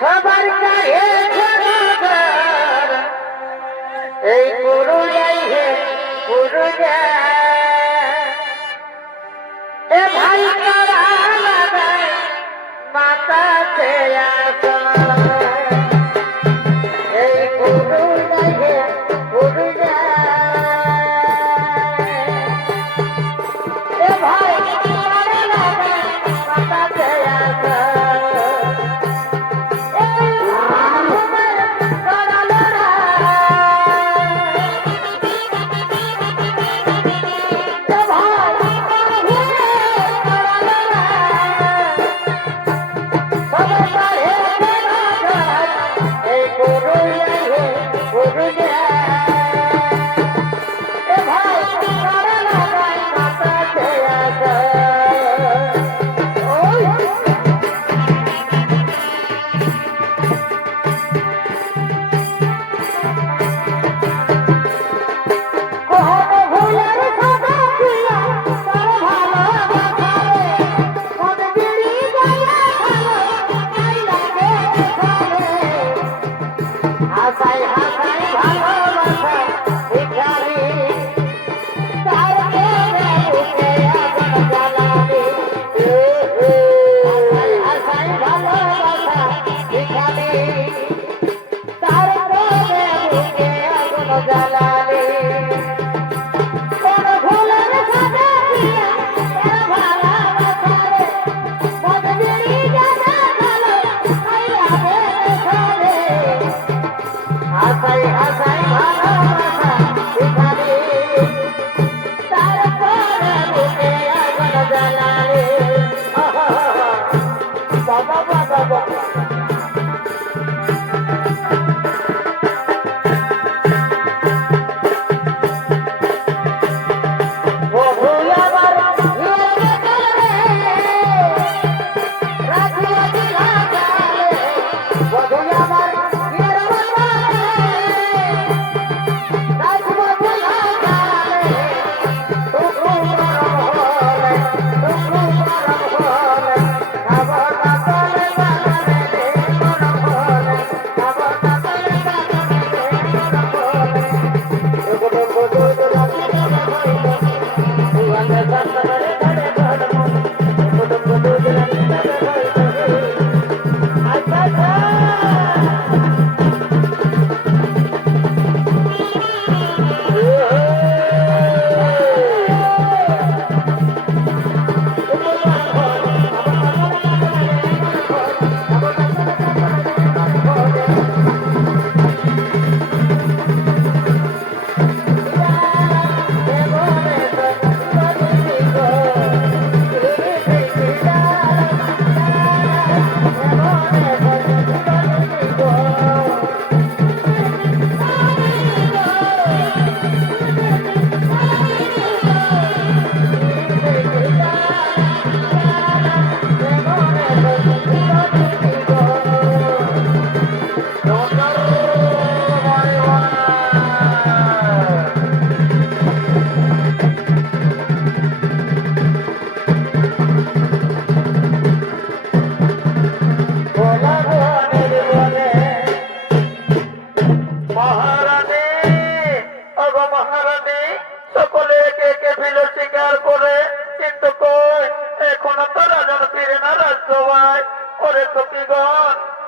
সবার কাছে এই গুরু যাই হে গুরু এ ভাই মাতা ছে এই গুরু যাই হে গুরু এ ভাই মাতা ছে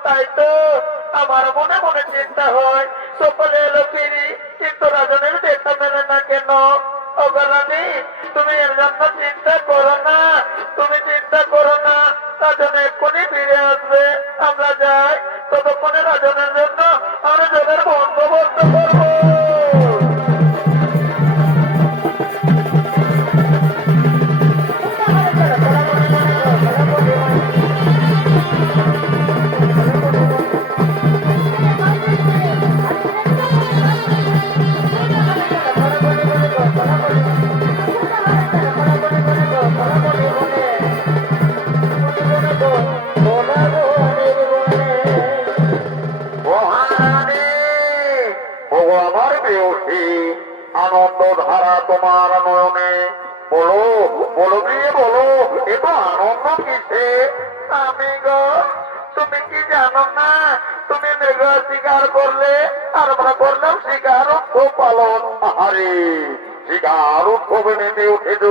তাই তো আমার মনে মনে চিন্তা হয় সকলে এলো ফিরি কিন্তু রাজনের দেখা মেলে না কেন অগরানি তুমি এর জন্য চিন্তা করো না তুমি চিন্তা করো না রাজন এক্ষুনি ফিরে আসবে আমরা যাই ততক্ষণে রাজনের জন্য আমরা জলের বন্দোবস্ত করবো Hola, আনন্দ ধারা তোমার নয়নে। বলো বলো প্রিয়ে বলো, এ তো আনন্দ কিসে? আমি গো, তুমি কি জানো না? তুমি মৃগ শিকার করলে আর আমরা করলাম শিকার ও পালন। আরে শিকার উৎসবে মেতে উঠেছ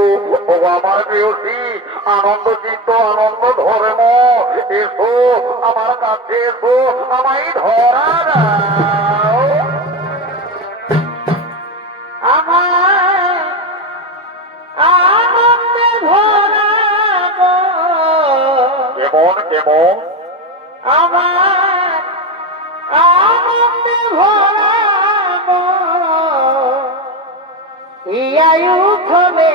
ও আমার প্রিয়সী। আনন্দ চিত্ত আনন্দ ধর্ম, এসো আমার কাছে এসো, আমায় ধরা দাও। আমার আনন্দে ভরা গো, কেমন কেমন? আমার আনন্দে ভরা গো, ইয়ায়ু খবে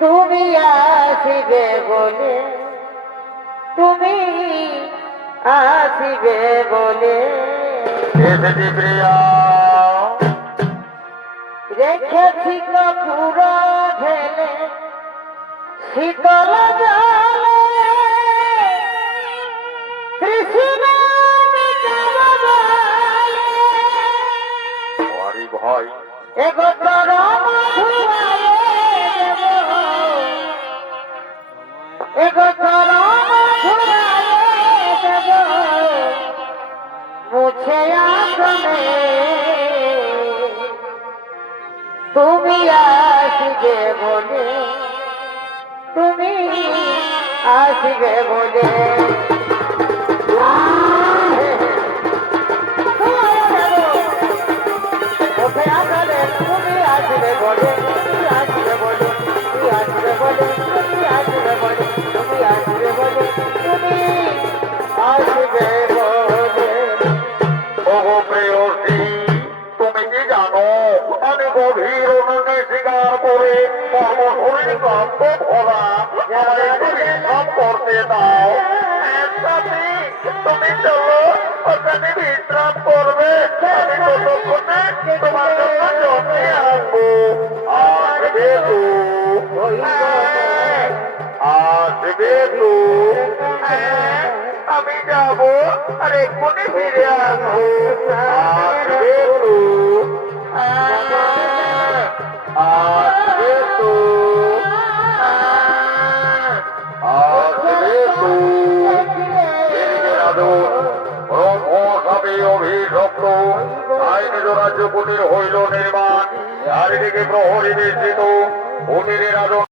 তুমি আসিবে বলে, তুমি আসিবে বলে এসেছি প্রিয়া। রেখেছি কপুর ঢেলে শীতল জলে, কৃষ্ণ মিটাব বলে। ভারী ভাই এগো চরম ধুয়ায়ে দেব, এগো চরম ধুয়ায়ে দেব, মুছে আসনে তুমি আসিবে বলে, তুমি আসিবে বলে। তুমি আসিবে বলে, তুমি আসিবে বলে, তুমি আসিবে বলে, তুমি আসিবে বলে, তুমি আসিবে বলে, তুমি আসিবে বলে। ওগো প্রেয়সী, তুমি কি জানো আমি গভীর অনুনে শিকার করে কর্মশরীর ক্লান্ত ভরা, আমায় একটু বিশ্রাম করতে দাও। স্বামী, তুমি চলো, ওখানে বিশ্রাম করবে, আমি ততক্ষণে তোমার জন্য জমে আসবো। আসবে তো, আসবে তো। আমি যাবো আর এক্ষুনি ফিরে আসবো। আসবে তো, আসবে তো, আসবে তো। এদিকে রাজন ব্রহ্মসাপে অভিশপ্ত, তাই নিজ রাজ্য কুটির হইল নির্মাণ। চারিদিকে প্রহরী বেষ্টিত, কুটিরে রাজন